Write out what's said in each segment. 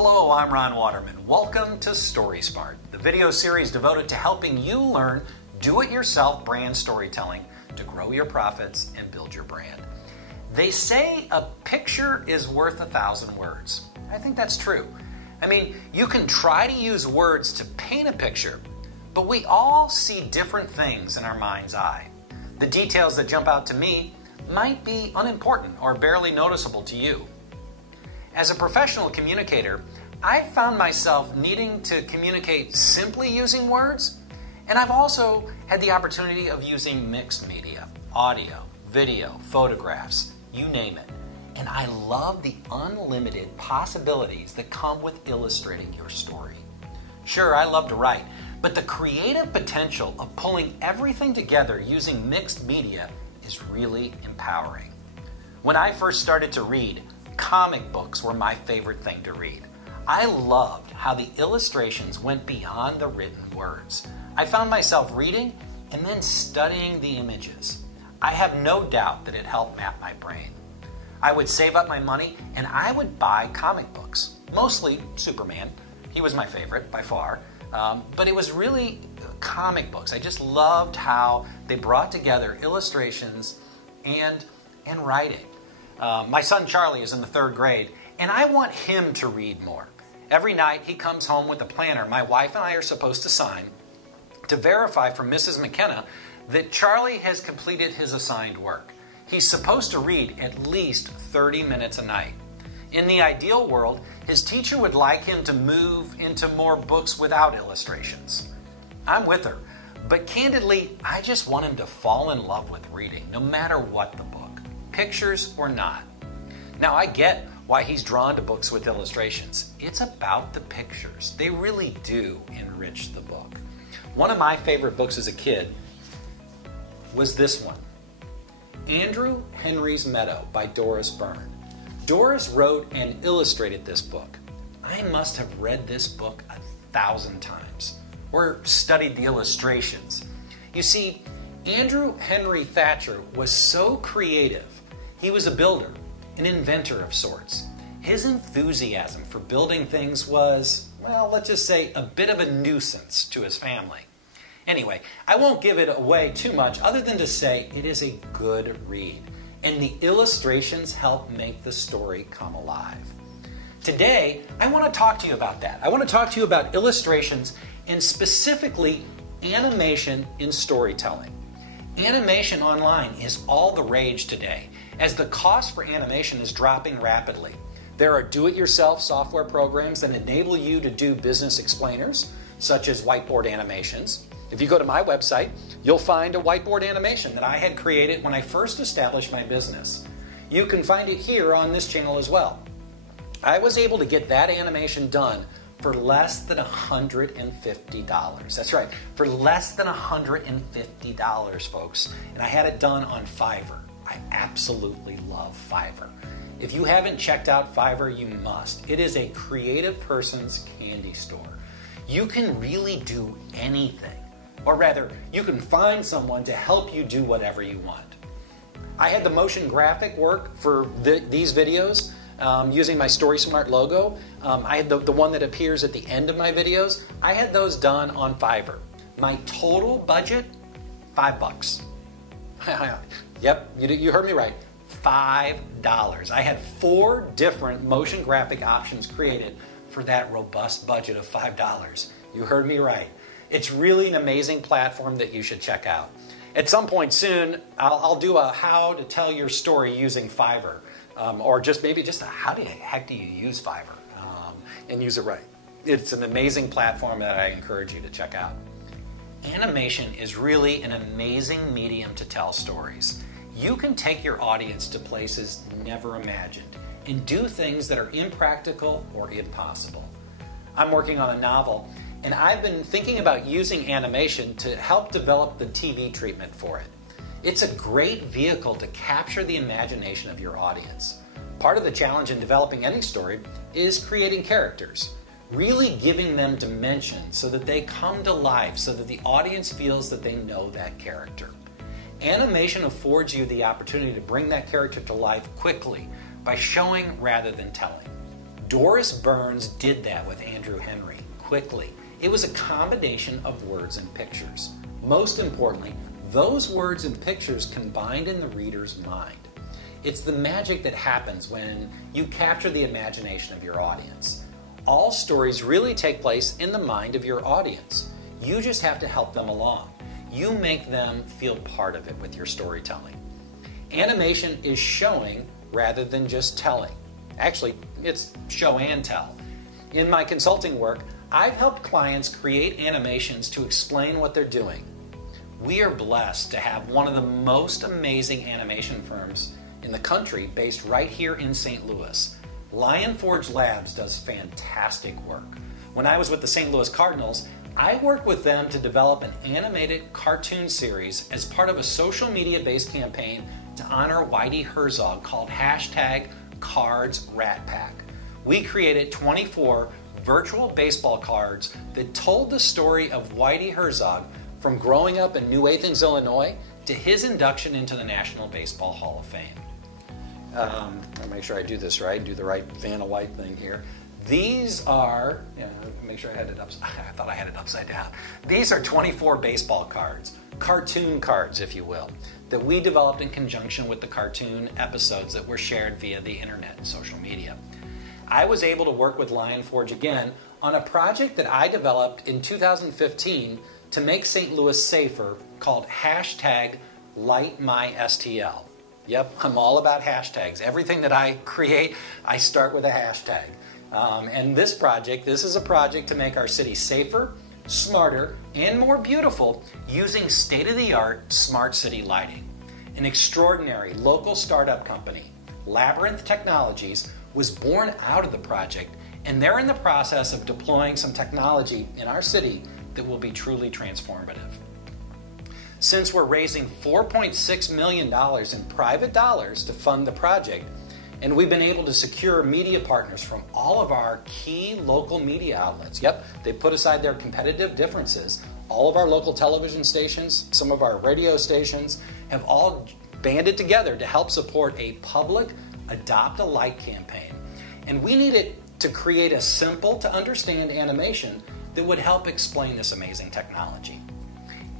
Hello, I'm Ron Waterman. Welcome to StorySMART, the video series devoted to helping you learn do-it-yourself brand storytelling to grow your profits and build your brand. They say a picture is worth 1,000 words. I think that's true. I mean, you can try to use words to paint a picture, but we all see different things in our mind's eye. The details that jump out to me might be unimportant or barely noticeable to you. As a professional communicator, I found myself needing to communicate simply using words, and I've also had the opportunity of using mixed media, audio, video, photographs, you name it. And I love the unlimited possibilities that come with illustrating your story. Sure, I love to write, but the creative potential of pulling everything together using mixed media is really empowering. When I first started to read, comic books were my favorite thing to read. I loved how the illustrations went beyond the written words. I found myself reading and then studying the images. I have no doubt that it helped map my brain. I would save up my money and I would buy comic books, mostly Superman. He was my favorite by far, but it was really comic books. I just loved how they brought together illustrations and writing. My son Charlie is in the 3rd grade, and I want him to read more. Every night he comes home with a planner my wife and I are supposed to sign to verify from Mrs. McKenna that Charlie has completed his assigned work. He's supposed to read at least 30 minutes a night. In the ideal world, his teacher would like him to move into more books without illustrations. I'm with her, but candidly, I just want him to fall in love with reading, no matter what the book. Pictures or not. Now I get why he's drawn to books with illustrations. It's about the pictures. They really do enrich the book. One of my favorite books as a kid was this one, Andrew Henry's Meadow by Doris Byrne. Doris wrote and illustrated this book. I must have read this book 1,000 times or studied the illustrations. You see, Andrew Henry Thatcher was so creative. He was a builder, an inventor of sorts. His enthusiasm for building things was, well, let's just say a bit of a nuisance to his family. Anyway, I won't give it away too much other than to say it is a good read, and the illustrations help make the story come alive. Today, I want to talk to you about that. I want to talk to you about illustrations and specifically animation in storytelling. Animation online is all the rage today, as the cost for animation is dropping rapidly. There are do-it-yourself software programs that enable you to do business explainers, such as whiteboard animations. If you go to my website, you'll find a whiteboard animation that I had created when I first established my business. You can find it here on this channel as well. I was able to get that animation done for less than $150. That's right, for less than $150, folks. And I had it done on Fiverr. I absolutely love Fiverr. If you haven't checked out Fiverr, you must. It is a creative person's candy store. You can really do anything. Or rather, you can find someone to help you do whatever you want. I had the motion graphic work for these videos. Using my StorySMART logo. I had the one that appears at the end of my videos. I had those done on Fiverr. My total budget, $5. Yep, you heard me right. $5. I had 4 different motion graphic options created for that robust budget of $5. You heard me right. It's really an amazing platform that you should check out. At some point soon, I'll do a how to tell your story using Fiverr. Or maybe just how the heck do you use Fiverr and use it right. It's an amazing platform that I encourage you to check out. Animation is really an amazing medium to tell stories. You can take your audience to places never imagined and do things that are impractical or impossible. I'm working on a novel, and I've been thinking about using animation to help develop the TV treatment for it. It's a great vehicle to capture the imagination of your audience. Part of the challenge in developing any story is creating characters, really giving them dimension so that they come to life, so that the audience feels that they know that character. Animation affords you the opportunity to bring that character to life quickly by showing rather than telling. Doris Burns did that with Andrew Henry quickly. It was a combination of words and pictures. Most importantly, those words and pictures combined in the reader's mind. It's the magic that happens when you capture the imagination of your audience. All stories really take place in the mind of your audience. You just have to help them along. You make them feel part of it with your storytelling. Animation is showing rather than just telling. Actually, it's show and tell. In my consulting work, I've helped clients create animations to explain what they're doing. We are blessed to have one of the most amazing animation firms in the country based right here in St. Louis. Lion Forge Labs does fantastic work. When I was with the St. Louis Cardinals, I worked with them to develop an animated cartoon series as part of a social media-based campaign to honor Whitey Herzog called #CardsRatPack. We created 24 virtual baseball cards that told the story of Whitey Herzog from growing up in New Athens, Illinois, to his induction into the National Baseball Hall of Fame. I'll make sure I do this right, do the right Vanna White thing here. These are, make sure I had it up, I thought I had it upside down. These are 24 baseball cards, cartoon cards, if you will, that we developed in conjunction with the cartoon episodes that were shared via the internet and social media. I was able to work with Lion Forge again on a project that I developed in 2015 to make St. Louis safer called #LightMySTL. Yep, I'm all about hashtags. Everything that I create, I start with a hashtag. And this is a project to make our city safer, smarter, and more beautiful using state-of-the-art smart city lighting. An extraordinary local startup company, Labyrinth Technologies, was born out of the project, and they're in the process of deploying some technology in our city that will be truly transformative. Since we're raising $4.6 million in private dollars to fund the project, and we've been able to secure media partners from all of our key local media outlets. Yep, they put aside their competitive differences. All of our local television stations, some of our radio stations have all banded together to help support a public Adopt a Light campaign. And we needed to create a simple to understand animation that would help explain this amazing technology.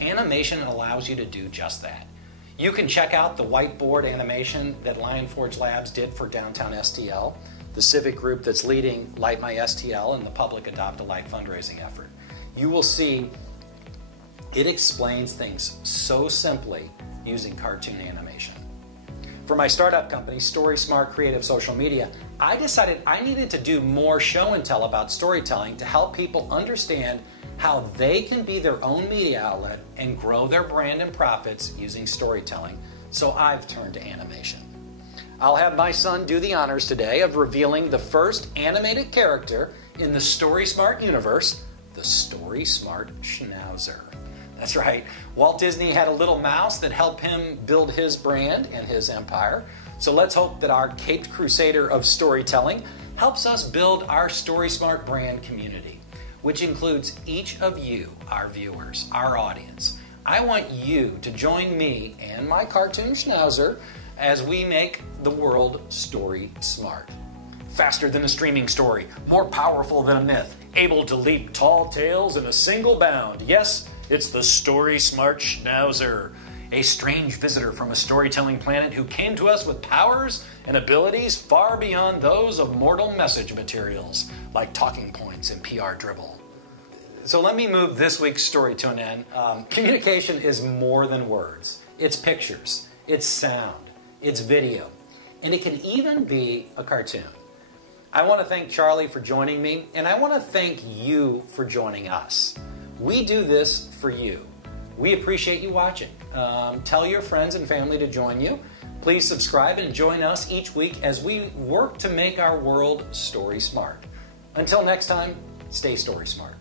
Animation allows you to do just that. You can check out the whiteboard animation that Lion Forge Labs did for Downtown STL, the civic group that's leading Light My STL and the public Adopt a Light fundraising effort. You will see it explains things so simply using cartoon animation. For my startup company, StorySMART Creative Social Media, I decided I needed to do more show and tell about storytelling to help people understand how they can be their own media outlet and grow their brand and profits using storytelling. So I've turned to animation. I'll have my son do the honors today of revealing the first animated character in the StorySMART universe, the StorySMART Schnauzer. That's right, Walt Disney had a little mouse that helped him build his brand and his empire. So let's hope that our caped crusader of storytelling helps us build our StorySMART brand community, which includes each of you, our viewers, our audience. I want you to join me and my cartoon Schnauzer as we make the world story smart. Faster than a streaming story, more powerful than a myth, able to leap tall tales in a single bound. Yes, it's the StorySMART Schnauzer, a strange visitor from a storytelling planet who came to us with powers and abilities far beyond those of mortal message materials, like talking points and PR dribble. So let me move this week's story to an end. Communication is more than words. It's pictures, it's sound, it's video, and it can even be a cartoon. I want to thank Charlie for joining me, and I want to thank you for joining us. We do this for you. We appreciate you watching. Tell your friends and family to join you. Please subscribe and join us each week as we work to make our world story smart. Until next time, stay story smart.